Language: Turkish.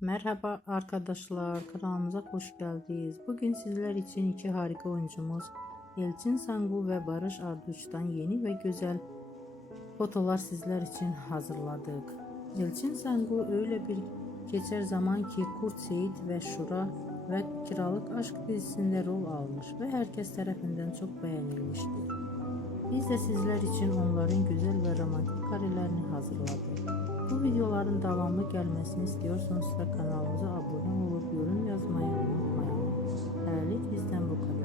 Merhaba arkadaşlar, kanalımıza hoş geldiniz. Bugün sizler için iki harika oyuncumuz Elçin Sangu ve Barış Arduç'tan yeni ve güzel fotolar sizler için hazırladık. Elçin Sangu öyle bir geçer zaman ki Kurt Seyit ve Şura ve Kiralık Aşk dizisinde rol almış ve herkes tarafından çok beğenilmişti. Biz de sizler için onların güzel ve romantik karelerini hazırladık. Bu videoların devamlı gelmesini istiyorsanız da kanalımıza abone olup yorum yazmayı unutmayın. Değerli bizden bu kadar.